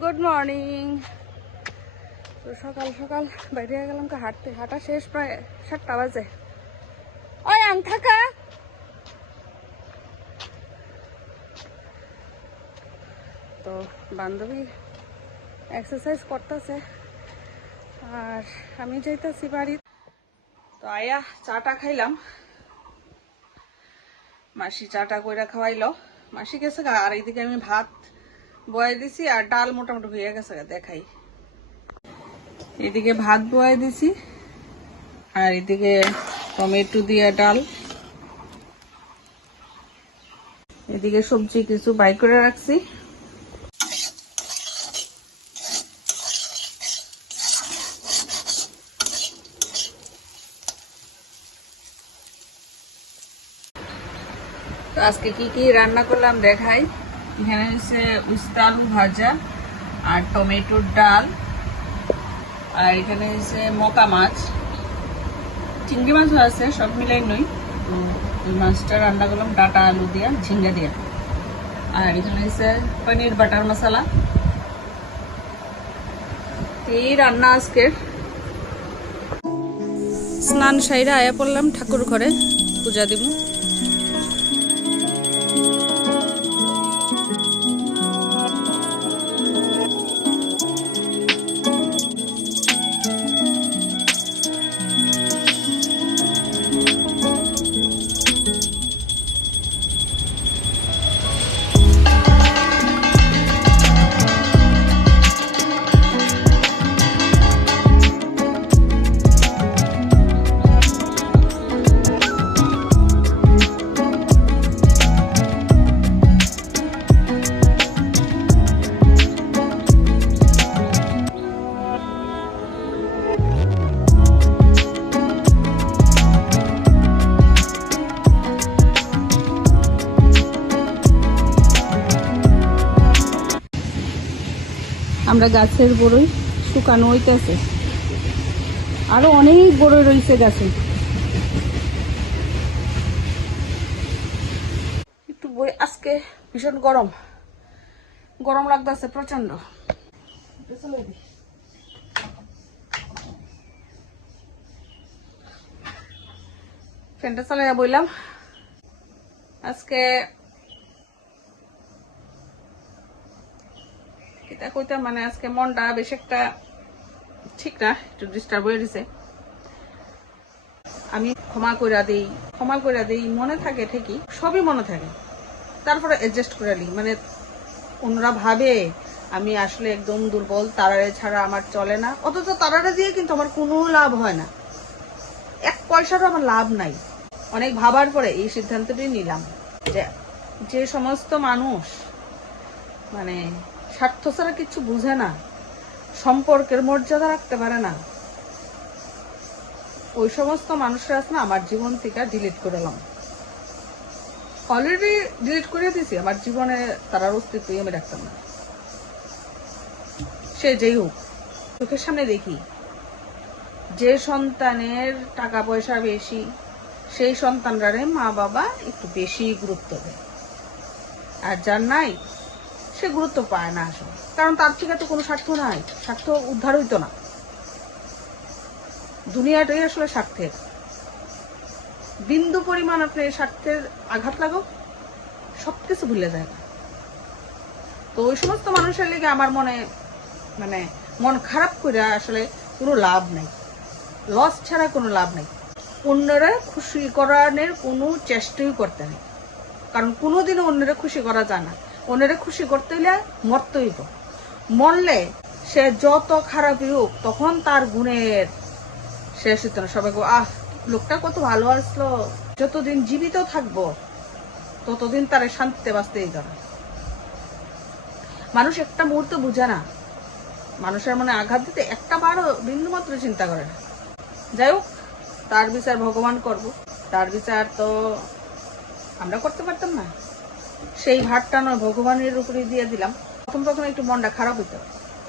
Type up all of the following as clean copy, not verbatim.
Good morning. তো সকাল সকাল বাইরে গেলাম হাঁটতে, হাঁটা শেষ প্রায় 7টা বাজে। ওই আং থাকা তো বান্ধবী এক্সারসাইজ করতেছে আর আমি যাইতেছি বাড়ি। তো আয়া চাটা খাইলাম, মাসি চাটা কইরা খাওয়াইলো, মাসি গেছে গা। আর এইদিকে আমি ভাত বয়াই দিছি আর ডাল মোটামুটি হয়ে গেছে গা, দেখাই। এদিকে ভাত বয়াই দিছি আর এদিকে টমেটো দিয়ে ডাল, এদিকে সবজি কিছু বাই করে রাখছি। তো আজকে কি কি রান্না করলাম দেখাই। এখানে হচ্ছে উস্তা আলু ভাজা আর টমেটোর ডাল, আর এখানে হচ্ছে মকা মাছ, চিংড়ি মাছও আছে, সব মিলাই নই। ওই মাছটা রান্না করলাম ডাটা আলু দিয়া, ঝিঙ্গা দিয়া। আর এখানে হচ্ছে পনির বাটার মশলা। এই রান্না আজকের। স্নান সাইরা আয়া পড়লাম ঠাকুর ঘরে, পূজা দিব। আমরা গাছের বড়ই শুকানো হইতেছে, আরো অনেক বড়ই রয়েছে গাছে। একটু বই, আজকে ভীষণ গরম, গরম লাগতেছে প্রচন্ড। ফ্যানটা চালাইয়া বইলাম। আজকে এটা কইতাম, মানে আজকে মনটা বেশ একটা ঠিক না, একটু ডিস্টার্ব হয়ে গেছে। আমি ক্ষমা কইরা দেই, মনে থাকে ঠিকই, সবই মনে থাকে, তারপরে অ্যাডজাস্ট করে নিই। মানে অন্যরা ভাবে আমি আসলে একদম দুর্বল, তারারে ছাড়া আমার চলে না, অথচ তারারে দিয়ে কিন্তু আমার কোনো লাভ হয় না, 1 পয়সারও আমার লাভ নাই। অনেক ভাবার পরে এই সিদ্ধান্তটি নিলাম যে সমস্ত মানুষ মানে স্বার্থ ছাড়া কিছু বুঝে না, সম্পর্কের মর্যাদা রাখতে পারে না, ওই সমস্ত মানুষরা আছে না, আমার জীবন থেকে ডিলিট করে দিলাম। অলরেডি ডিলিট করে দিয়েছি, আমার জীবনে তার অস্তিত্বই আমি রাখতাম না। সে যেই হোক, চোখের সামনে দেখি যে সন্তানের টাকা পয়সা বেশি, সেই সন্তানরারে মা বাবা একটু বেশি গুরুত্ব দেয়, আর যার নাই সে গুরুত্ব পায় না আসলে। কারণ তার থেকে তো কোনো স্বার্থ নাই, স্বার্থ উদ্ধার হইতো না। দুনিয়াটাই আসলে স্বার্থের। বিন্দু পরিমাণ আপনি স্বার্থের আঘাত লাগাও, সবকিছু ভুলে যায়। তো ওই সমস্ত মানুষের লেগে আমার মানে মন খারাপ করে আসলে কোনো লাভ নাই, লস ছাড়া কোনো লাভ নাই। অন্যরা খুশি করানোর কোনো চেষ্টাই করতে নেই, কারণ কোনোদিনও অন্যরা খুশি করা যায় না। অন্যরা খুশি করতে হলে মরতেই তো, মরলে সে যত খারাপই হোক তখন তার গুণের শেষ হইতো না। সবাই আহ, লোকটা কত ভালো আসলো। যতদিন জীবিত থাকবো ততদিন তার শান্তিতে বাঁচতেই যাবে। মানুষ একটা মুহূর্ত বুঝে না, মানুষের মনে আঘাত দিতে একটা বারও বিন্দু মাত্র চিন্তা করে না। যাই হোক, তার বিচার ভগবান করব, তার বিচার তো আমরা করতে পারতাম না। সেই ভারটা নয় ভগবানের উপরে দিয়ে দিলাম। প্রথম একটু মনটা খারাপ হইতো,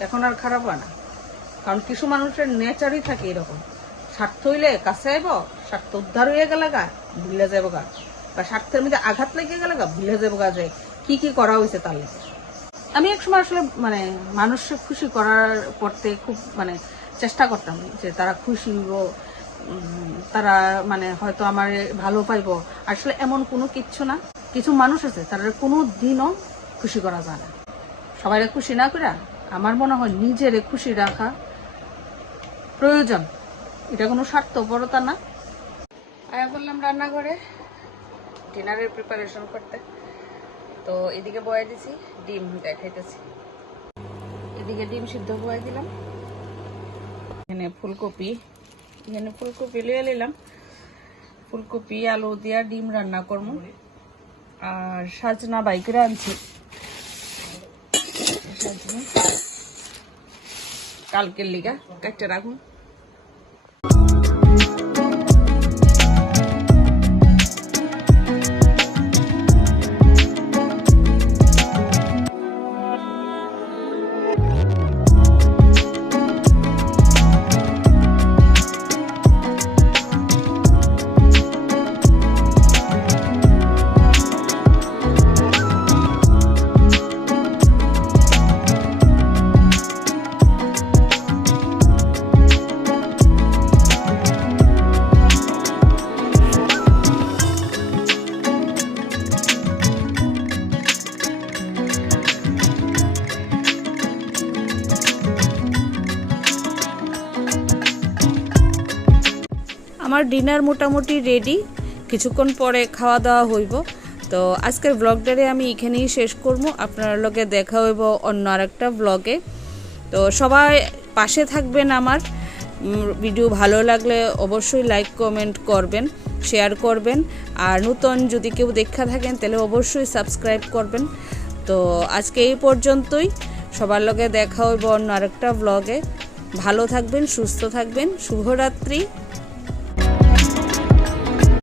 এখন আর খারাপ হয় না। কারণ কিছু মানুষের নেচারই থাকে এরকম, স্বার্থ হইলে কাছে আইব, স্বার্থ উদ্ধার হয়ে গেলে গা ভুলে যাবো গা, বা স্বার্থের মধ্যে আঘাত লেগে গেলে গা ভুলে যাবো গা যে কি কি করা হয়েছে তার লেগে। আমি একসময় আসলে মানে মানুষকে খুশি করার করতে খুব মানে চেষ্টা করতাম যে তারা খুশি হইব, তারা মানে হয়তো আমার ভালো পাইব। আসলে এমন কোনো কিচ্ছু না। কিছু মানুষ আছে তারা কোনো দিনও খুশি করা যায় না। সবাই খুশি না করে আমার মনে হয় নিজের খুশি রাখা প্রয়োজন। এটা কোনো স্বার্থপরতা না। আয়া বললাম রান্নাঘরে ডিনারের প্রিপারেশন করতে। তো এদিকে বয়ে দিছি ডিম দেখাইতেছি। এদিকে ডিম সিদ্ধ বয়ে দিলাম। এখানে ফুলকপি লিয়ে নিলাম। ফুলকপি আলু দিয়া ডিম রান্না করবো। আর সাজনা বাইকেরা আনছি, কালকের লিগা কাটতে রাখুন। আমার ডিনার মোটামুটি রেডি, কিছুক্ষণ পরে খাওয়া দাওয়া হইব। তো আজকের ব্লগটারে আমি এখানেই শেষ করব। আপনার লগে দেখা হইব অন্য আরেকটা ব্লগে। তো সবাই পাশে থাকবেন। আমার ভিডিও ভালো লাগলে অবশ্যই লাইক কমেন্ট করবেন, শেয়ার করবেন। আর নতুন যদি কেউ দেখা থাকেন তাহলে অবশ্যই সাবস্ক্রাইব করবেন। তো আজকে এই পর্যন্তই। সবার লগে দেখা হইব অন্য আরেকটা ব্লগে। ভালো থাকবেন, সুস্থ থাকবেন। শুভরাত্রি।